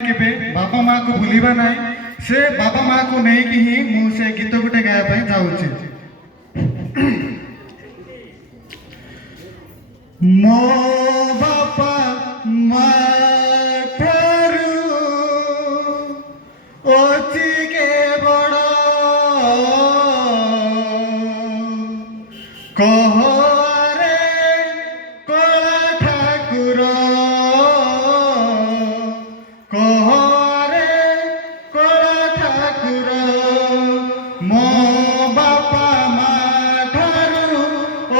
केबे बापा माँ को भूलिबा नहीं से बापा माँ को नहीं कि ही मु से गीत गुटे गाया पे जाउछि। मो बापा माँ ठारू ओछि के बड़ कह रे कला ठाकुर कह रे कला ठाकुर मो बापा माँ ठारू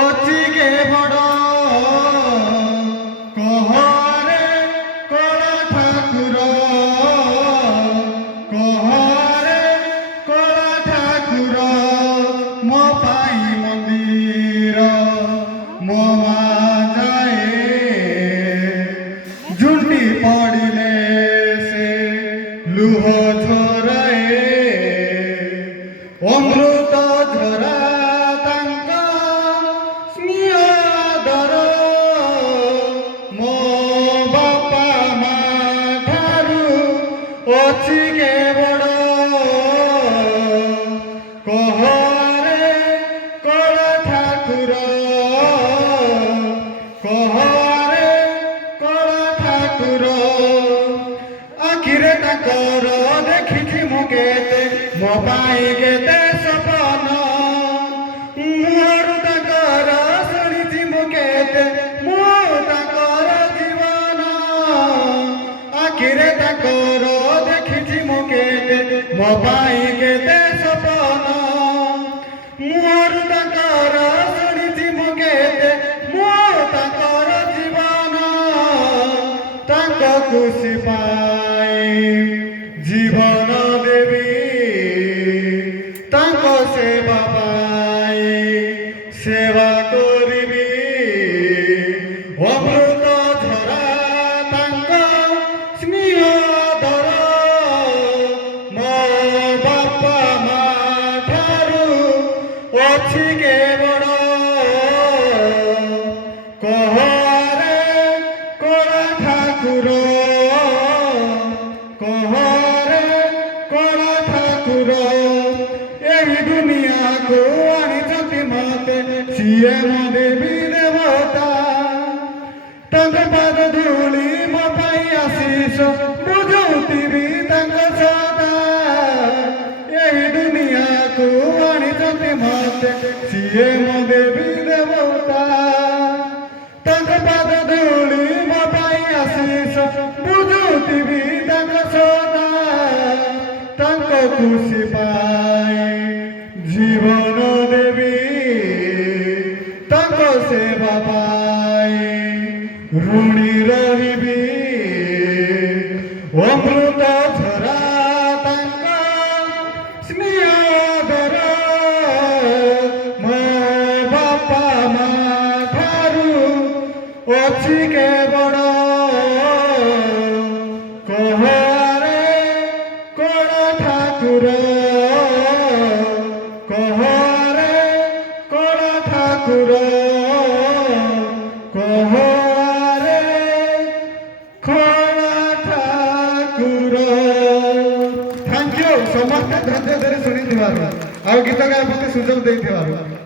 ओछि के बड़ कह रे कला ठाकुर कह रे कला ठाकुर मो पाई मंदिर मो माँ जाए झुंडी पड़िले से लुह झराए अमृत झरा तांक स्नेहदर मो बापा माँ ठारू ओछि के बड़ कह रे कला ठाकुर कह रे कला ठाकुर आखिरे ताकर देखिछि मु केते मो पाई केते सपन मुहरु ताकर शुणिछि मु केते मो ताकर जीवन आखिरे ताकर देखिछि मु केते मो पाई केते सपन मुहरु ताकर शुणिछि मु केते मो ताकर जीवन ताक खुशी पाई जीवन देवी ताक सेवा पाई सेवा करिबी अमृत झरा तांक स्नेहदर मो बापा माँ ठारू ओछि के बड़ कह रे कला ठाकुर कह रे कला ठाकुर एही दुनिया को आनिछति मते सिए मो देवी देवता तांक पाद धूली मो पाई आशीष बुझुथिबी तांक सदा एही दुनिया को आनिछति मते सिए मो देवी देवता तांक पाद धूली मो पाई आशीष बुझुथिबी तांक सदा तांक खुशी पाई जीवन देवी तांक सेवा पाई ऋणी रहिबी अमृत झरा तांक स्नेहदर मो बापा माँ ठारू ओछि के बड़ कह रे कला ठाकुर कह रे कला ठाकुर कह रे कला ठाकुर। थैंक यू समस्त धैर्य धरी शुणी आ गीत गाय सुजोग दे।